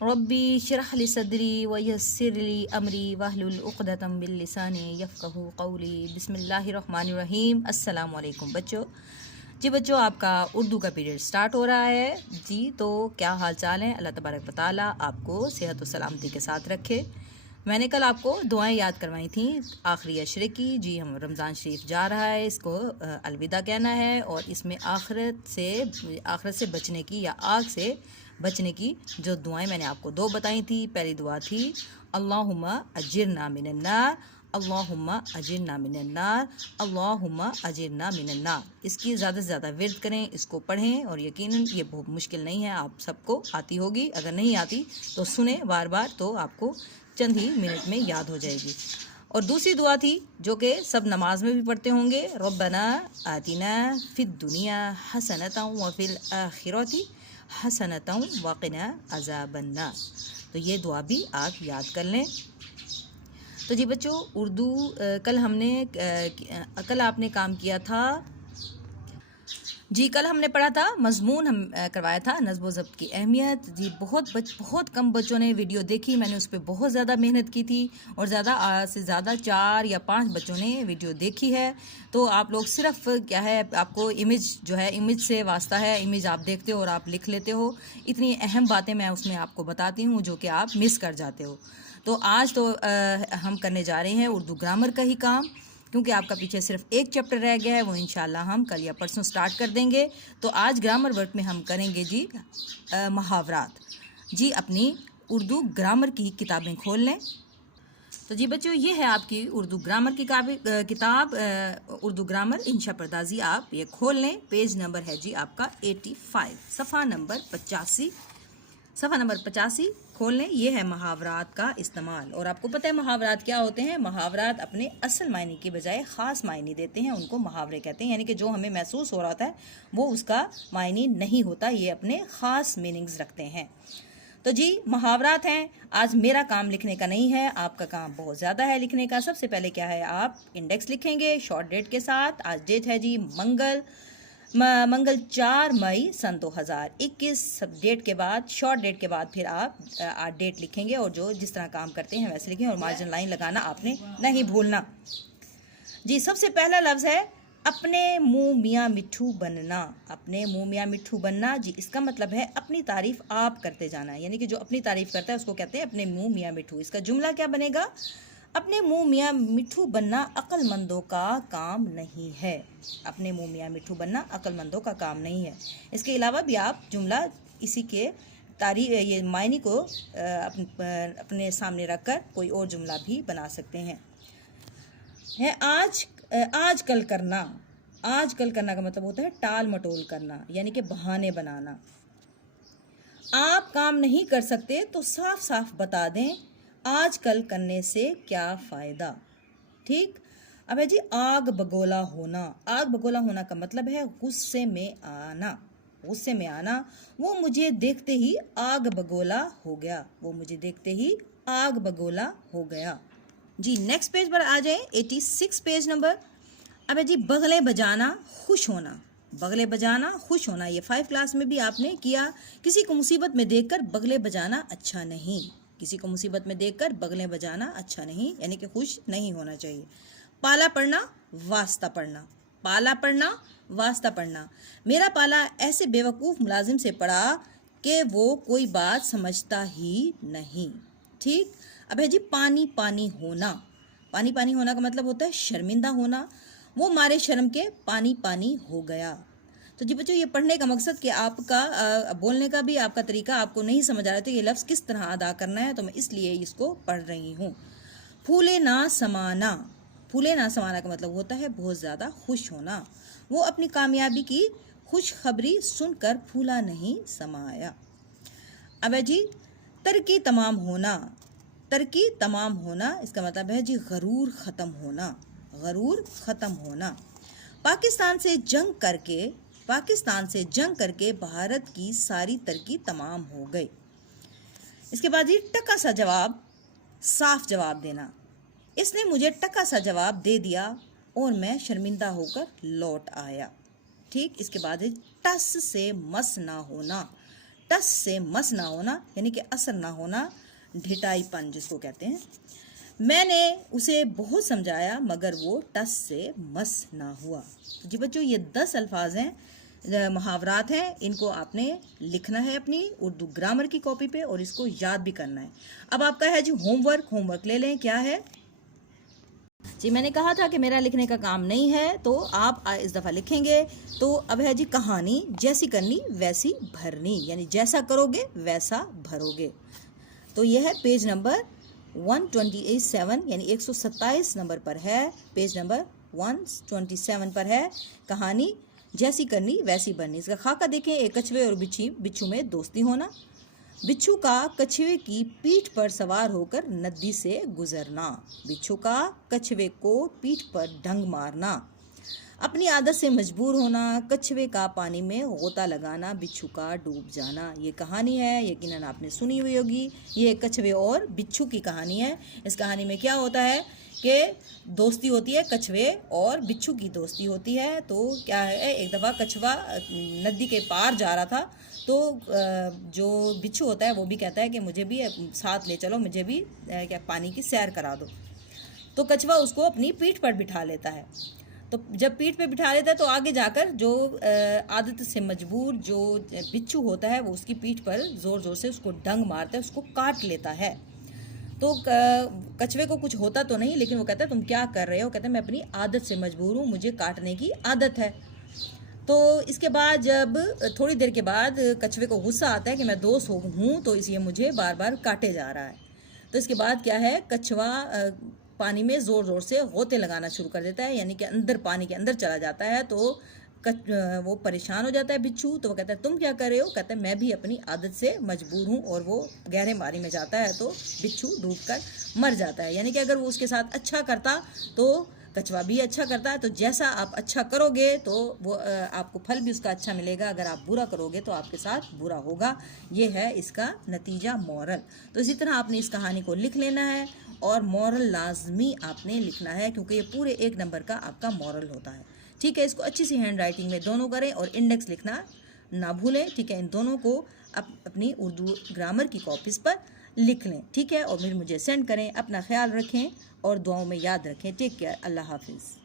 रब्बी शरह ली सदरी व यस्सिर ली अमरी वाहलुल उक़दतम मिन लिसानी यफ़क़हू क़ौली। बिस्मिल्लाहिर्रहमानिर्रहीम। अस्सलाम वालेकुम बच्चों। जी बच्चों, आपका उर्दू का पीरियड स्टार्ट हो रहा है जी। तो क्या हाल चाल है? अल्लाह तबारक व तआला आपको सेहत व सलामती के साथ रखे। मैंने कल आपको दुआएं याद करवाई थी आखिरी अशरे की। जी, हम रमज़ान शरीफ जा रहा है, इसको अलविदा कहना है और इसमें आखिरत से बचने की या आग से बचने की जो दुआएं मैंने आपको दो बताई थी। पहली दुआ थी अल्लाहुम्मा अजिरना मिनन्नार, अल्लाहुम्मा अजिरना मिनन्नार, अल्लाहुम्मा अजिरना मिनन्नार। इसकी ज़्यादा से ज़्यादा विर्द करें, इसको पढ़ें और यकीनन ये बहुत मुश्किल नहीं है, आप सबको आती होगी। अगर नहीं आती तो सुने बार बार, तो आपको चंद ही मिनट में याद हो जाएगी। और दूसरी दुआ थी जो कि सब नमाज में भी पढ़ते होंगे, रब्बना आतिना फिद दुनिया हसनतन व फिल आखिरति हसनतन व क़िना अज़ाबन्नार। तो ये दुआ भी आप याद कर लें। तो जी बच्चों, उर्दू कल आपने काम किया था जी। कल हमने पढ़ा था, मजमून हम करवाया था नज़्म व ज़ब्त की अहमियत। जी, बहुत कम बच्चों ने वीडियो देखी। मैंने उस पर बहुत ज़्यादा मेहनत की थी और ज़्यादा से ज़्यादा 4 या 5 बच्चों ने वीडियो देखी है। तो आप लोग सिर्फ क्या है, आपको इमेज जो है, इमेज से वास्ता है, इमेज आप देखते हो और आप लिख लेते हो। इतनी अहम बातें मैं उसमें आपको बताती हूँ जो कि आप मिस कर जाते हो। तो आज तो हम करने जा रहे हैं उर्दू ग्रामर का ही काम, क्योंकि आपका पीछे सिर्फ एक चैप्टर रह गया है, वो इंशाल्लाह हम कल या परसों स्टार्ट कर देंगे। तो आज ग्रामर वर्क में हम करेंगे जी मुहावरात। जी, अपनी उर्दू ग्रामर की किताबें खोल लें। तो जी बच्चों, ये है आपकी उर्दू ग्रामर की किताब उर्दू ग्रामर इंशा परदाजी। आप ये खोल लें। पेज नंबर है जी आपका 85, सफ़ा नंबर 85 खोल लें। ये है मुहावरात का इस्तेमाल। और आपको पता है मुहावरात क्या होते हैं? मुहावरात अपने असल मायने की बजाय ख़ास मायने देते हैं, उनको मुहावरे कहते हैं। यानी कि जो हमें महसूस हो रहा होता है वो उसका मायने नहीं होता, ये अपने ख़ास मीनिंग्स रखते हैं। तो जी, मुहावरात हैं। आज मेरा काम लिखने का नहीं है, आपका काम बहुत ज़्यादा है लिखने का। सबसे पहले क्या है, आप इंडेक्स लिखेंगे शॉर्ट डेट के साथ। आज डेट है जी मंगल 4 मई सन 2021। सब डेट के बाद, शॉर्ट डेट के बाद फिर आप डेट लिखेंगे और जो जिस तरह काम करते हैं वैसे लिखें। और मार्जिन लाइन लगाना आपने नहीं भूलना जी। सबसे पहला लफ्ज़ है अपने मुंह मियाँ मिट्ठू बनना। अपने मुंह मियाँ मिट्ठू बनना जी, इसका मतलब है अपनी तारीफ आप करते जाना। यानी कि जो अपनी तारीफ करता है उसको कहते हैं अपने मुंह मियाँ मिट्ठू। इसका जुमला क्या बनेगा? अपने मुंह मियाँ मिट्ठू बनना अक्लमंदों का काम नहीं है। अपने मुंह मियाँ मिट्ठू बनना अक्लमंदों का काम नहीं है। इसके अलावा भी आप जुमला इसी के ये मायने को अपने सामने रखकर कोई और जुमला भी बना सकते हैं। आजकल करना। आजकल करना का मतलब होता है टाल मटोल करना, यानी कि बहाने बनाना। आप काम नहीं कर सकते तो साफ साफ बता दें, आजकल करने से क्या फ़ायदा। ठीक। अब है जी आग बगोला होना। आग बगोला होना का मतलब है गुस्से में आना। गुस्से में आना। वो मुझे देखते ही आग बगोला हो गया। वो मुझे देखते ही आग बगोला हो गया जी। नेक्स्ट पेज पर आ जाए, 86 पेज नंबर। अब है जी बगले बजाना खुश होना। बगले बजाना खुश होना, ये 5 क्लास में भी आपने किया। किसी को मुसीबत में देखकर बगले बजाना अच्छा नहीं। किसी को मुसीबत में देखकर बगले बजाना अच्छा नहीं, यानी कि खुश नहीं होना चाहिए। पाला पढ़ना वास्ता पढ़ना। पाला पढ़ना वास्ता पढ़ना। मेरा पाला ऐसे बेवकूफ़ मुलाजिम से पड़ा कि वो कोई बात समझता ही नहीं। ठीक। अब है जी पानी पानी होना। पानी पानी होना का मतलब होता है शर्मिंदा होना। वो मारे शर्म के पानी पानी हो गया। तो जी बच्चों, ये पढ़ने का मकसद कि आपका बोलने का भी आपका तरीका आपको नहीं समझ आ रहा था, ये लफ्ज़ किस तरह अदा करना है, तो मैं इसलिए इसको पढ़ रही हूँ। फूले ना समाना। फूले ना समाना का मतलब होता है बहुत ज़्यादा खुश होना। वो अपनी कामयाबी की खुशखबरी सुनकर फूला नहीं समाया। अब है जी तरक्की तमाम होना। तरक्की तमाम होना, इसका मतलब है जी गरूर ख़त्म होना। गरूर ख़त्म होना। पाकिस्तान से जंग करके भारत की सारी तरक्की तमाम हो गई। इसके बाद ये टका सा जवाब, साफ जवाब देना। इसने मुझे टका सा जवाब दे दिया और मैं शर्मिंदा होकर लौट आया। ठीक। इसके बाद है टस से मस ना होना। टस से मस ना होना यानी कि असर ना होना, ढिठाईपन जिसको कहते हैं। मैंने उसे बहुत समझाया मगर वो टस से मस ना हुआ। जी बच्चों, ये 10 अल्फाज हैं, मुहावरात हैं, इनको आपने लिखना है अपनी उर्दू ग्रामर की कॉपी पे और इसको याद भी करना है। अब आपका है जी होमवर्क ले लें। क्या है जी, मैंने कहा था कि मेरा लिखने का काम नहीं है, तो आप इस दफ़ा लिखेंगे। तो अब है जी कहानी, जैसी करनी वैसी भरनी, यानी जैसा करोगे वैसा भरोगे। तो यह है पेज नंबर 127 यानी 127 नंबर पर है, पेज नंबर 127 पर है कहानी जैसी करनी वैसी भरनी। इसका खाका देखें, एक कछुए और बिच्छू में दोस्ती होना, बिच्छू का कछुए की पीठ पर सवार होकर नदी से गुजरना, बिच्छू का कछुए को पीठ पर डंग मारना, अपनी आदत से मजबूर होना, कछुए का पानी में गोता लगाना, बिच्छू का डूब जाना। ये कहानी है, यकीनन आपने सुनी हुई होगी। ये कछुए और बिच्छू की कहानी है। इस कहानी में क्या होता है कि दोस्ती होती है, कछुए और बिच्छू की दोस्ती होती है। तो क्या है, एक दफ़ा कछुआ नदी के पार जा रहा था, तो जो बिच्छू होता है वो भी कहता है कि मुझे भी साथ ले चलो, मुझे भी क्या पानी की सैर करा दो। तो कछुआ उसको अपनी पीठ पर बिठा लेता है। तो जब पीठ पे बिठा लेता है तो आगे जाकर जो आदत से मजबूर जो बिच्छू होता है वो उसकी पीठ पर ज़ोर ज़ोर से उसको डंग मारता है, उसको काट लेता है। तो कछुए को कुछ होता तो नहीं, लेकिन वो कहता है तुम क्या कर रहे हो? कहता है मैं अपनी आदत से मजबूर हूँ, मुझे काटने की आदत है। तो इसके बाद जब थोड़ी देर के बाद कछुए को गुस्सा आता है कि मैं दोस्त हूँ तो इसलिए मुझे बार बार काटे जा रहा है। तो इसके बाद क्या है, कछुआ पानी में ज़ोर ज़ोर से गोते लगाना शुरू कर देता है, यानी कि अंदर पानी के अंदर चला जाता है। तो वो परेशान हो जाता है बिच्छू। तो वो कहता है तुम क्या कर रहे हो? कहता है मैं भी अपनी आदत से मजबूर हूँ, और वो गहरे पानी में जाता है तो बिच्छू डूबकर मर जाता है। यानी कि अगर वो उसके साथ अच्छा करता तो कछुआ भी अच्छा करता है। तो जैसा आप अच्छा करोगे तो वो आपको फल भी उसका अच्छा मिलेगा, अगर आप बुरा करोगे तो आपके साथ बुरा होगा। ये है इसका नतीजा, मॉरल। तो इसी तरह आपने इस कहानी को लिख लेना है और मॉरल लाजमी आपने लिखना है, क्योंकि ये पूरे 1 नंबर का आपका मॉरल होता है। ठीक है, इसको अच्छी सी हैंड राइटिंग में दोनों करें और इंडेक्स लिखना ना भूलें। ठीक है, इन दोनों को अपनी उर्दू ग्रामर की कॉपीज़ पर लिख लें। ठीक है, और फिर मुझे सेंड करें। अपना ख्याल रखें और दुआओं में याद रखें। टेक केयर, अल्लाह हाफिज़।